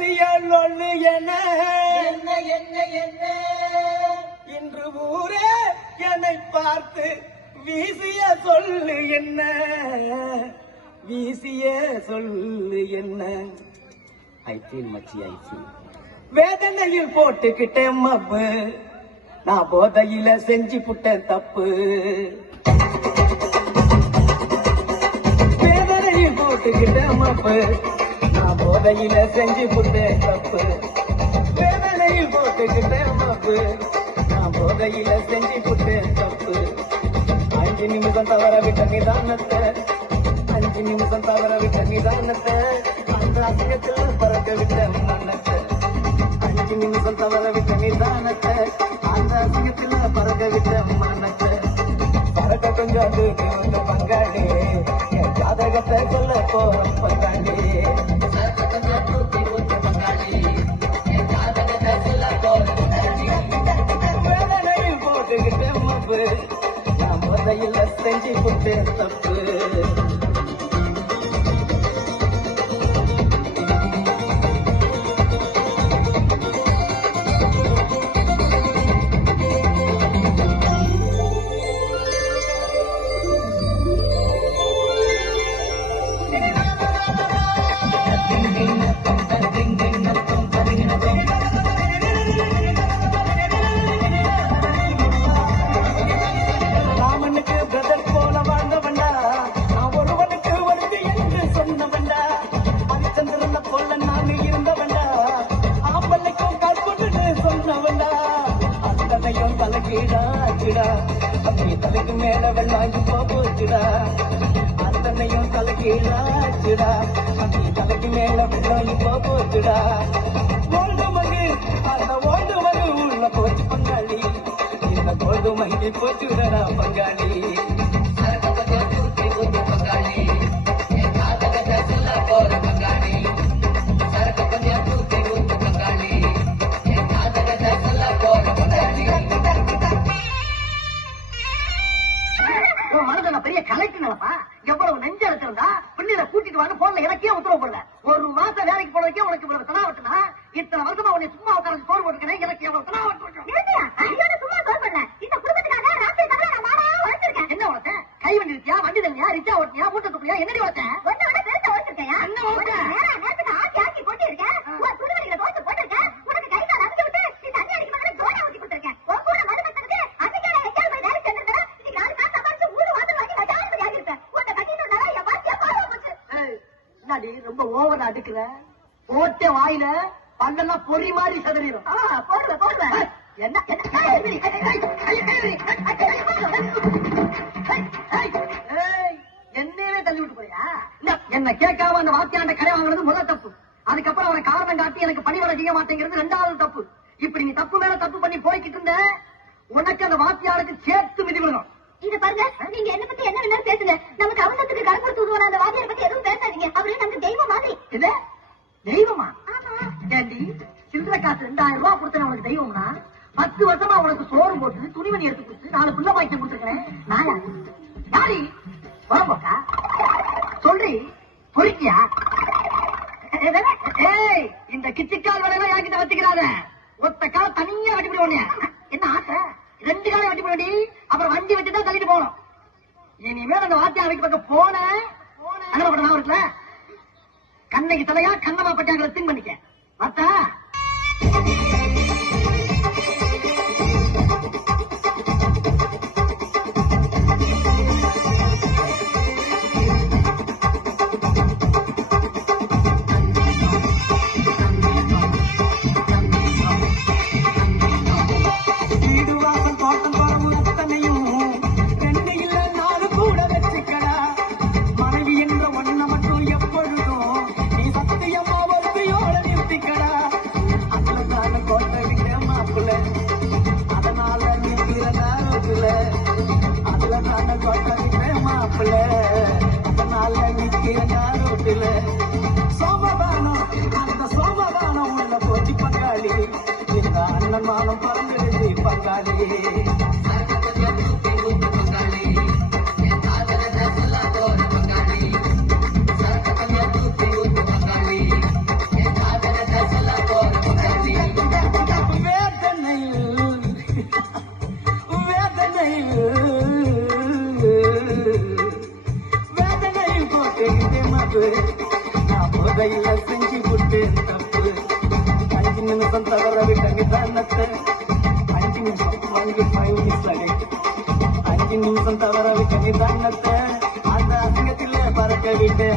பேசியொல்லு என்ன இன்று ஊரே என்னை பார்த்து வீசிய சொல்லு என்ன வீசிய சொல்லு என்ன ஐபீல் மச்சி ஐபீல் வேதனையில் போட்டுக்கிட்டேன் மப்பு நான் போதையில செஞ்சு புட்டேன் தப்பு வேதனையில் போட்டுக்கிட்டேன் மப்பு நான் போதையில செஞ்சு புட்டேன் தப்பு வேதனையில் போட்டுக்கிட்டேன் மப்பு நான் போதையில செஞ்சு புட்டேன் தப்பு 5 நிமிஷம் தவற விட்ட நிதானத்தை 5 நிமிஷம் தவற விட்ட நிதானத்தை அந்த அசிங்கத்துல பறக்க விட்ட மன்னத்தை 5 நிமிஷம் தவற விட்ட நிதானத்தை அந்த அசிங்கத்துல பறக்க விட்ட மன்னத்தை பறக்க கொஞ்சம் வந்து பங்காளி என் ஜாதகத்தை சொல்ல போறோம் பங்காளி வேதனையில் போட்டுக்கிட்டேன் மப்பு நான் முதல்ல செஞ்சு கொடுத்தேன் தப்பு தலைக்கு மேல வெள்ளாங்கி போச்சுடா அத்தனையும் தலைக்கீழாச்சுடா தலைக்கு மேல வெள்ளாங்கி போச்சுடா ஓல்டு மகு அந்த ஓல்டு மகு உள்ள போச்சு பங்காளி இந்த கோல்டு மங்கி போச்சுடா பங்காளி பங்காளி பங்காளி பெரிய கலெக்டர்ப்பா எவ்வளவு நெஞ்ச எடுத்திருந்தா பிள்ளைல கூட்டிட்டு வாங்க போன்ல எனக்கே உத்தரவு போடல ஒரு மாசம் வேலைக்கு போறதுக்கே உனக்கு இவ்வளவு தனாவட்டுனா இத்தனை வருஷமா உன்னை சும்மா உட்காந்து சோறு போட்டுக்கிறேன் எனக்கு எவ்வளவு தனாவட்டு சும்மா சோறு பண்ண இந்த குடும்பத்துக்காக ராத்திரி பகல நான் மாமா வளர்த்திருக்கேன் என்ன வளர்த்த கை வண்டி இருக்கியா வண்டி தண்ணியா ரிச்சா ஓட்டியா மூட்டை துப்பியா என்னடி வளர்த்தேன் ஒன்ன பெருசா வளர்த்திருக்கேன் என்ன நேரத்துக்கு ஆட்டி ஆட்டி போட்டி இருக்கேன் துணிவடிகளை தோத்து போட்டிருக்கேன் உனக்கு கை கால் அமுக்கி விட்டு நீ தண்ணி அடிக்க மாதிரி ஜோட ஊத்தி கொடுத்திருக்கேன் ஒரு கூட மது பட்டதுக்கு அதுக்கு நான் எச்சால் போய் வேலை செஞ்சிருந்தேன் நீ நாலு காசு சம்பாதிச்சு ஊரு வாசல் வாங்கி லட்சாதிபதி ஆகிருப்பேன் உன்னை கட்டிட்டு என் பாத்தியா பாவ போச்சு என்னடி ரொம்ப ஓவரா அடிக்கிற ஓட்ட வாயில பல்லெல்லாம் பொறி மாதிரி சதறிடும் போடுவேன் என்ன என்னவே தள்ளி விட்டு போறியா என்ன கேட்காம அந்த வாத்தியாண்ட கடை வாங்குறது முதல் தப்பு அதுக்கப்புறம் அவனை காரணம் காட்டி எனக்கு பணிவரை செய்ய மாட்டேங்கிறது 2வது தப்பு இப்படி நீ தப்பு மேல தப்பு பண்ணி போய்கிட்டு இருந்த உனக்கு அந்த வாத்தியாருக்கு சேர்த்து மிதி விடணும் இது பாருங்க நீங்க என்ன பத்தி என்ன வேணாலும் பேசுங்க நமக்கு அவசரத்துக்கு கடன் கொடுத்து அந்த வாத்தியாரை பத்தி எதுவும் பேசாதீங்க அவரே நமக்கு தெய்வம் மாதிரி இல்ல தெய்வமா ஏண்டி சில்லற காசு 2000 ரூபாய் கொடுத்த உனக்கு தெய்வம்னா 10 வருஷமா உனக்கு சோறு போட்டு துணிமணி எடுத்து கொடுத்து 4 புள்ள பாய்ச்சல் கொடுத்துருக்கேன் நாயா யாரி வரம்போக்கா சொல்றி பொறுக்கியா ஏய் இந்த கிச்சிக்கால் வரையில என்கிட்ட வச்சுக்கிறாத ஒத்த கால தனியா வெட்டி போடுவோம் என்ன ஆசை 2 காலம் வெட்டி போடி அப்புறம் வண்டி வச்சுதான் தள்ளிட்டு போகணும் இனிமேல் அந்த வாத்தியா வீட்டு பக்கம் போன அனுபவப்பட்ட இருக்குல்ல கண்ணைக்கு தலையா கண்ணமா பட்டாங்களை தின் பண்ணிக்க பார்த்தா சோமபானம் அந்த சோமபானம் உள்ள போச்சு பங்காளி இந்த அண்ணன் பறந்து பங்காளி அதையில செஞ்சு விட்டு தப்பு 5 நிமிஷம் தவற விட்ட நிதானத்தை 5 நிமிஷம் 5 நிமிஷம் தவற விட்ட நிதானத்தை அந்த அசிங்கத்தில பறக்க விட்டு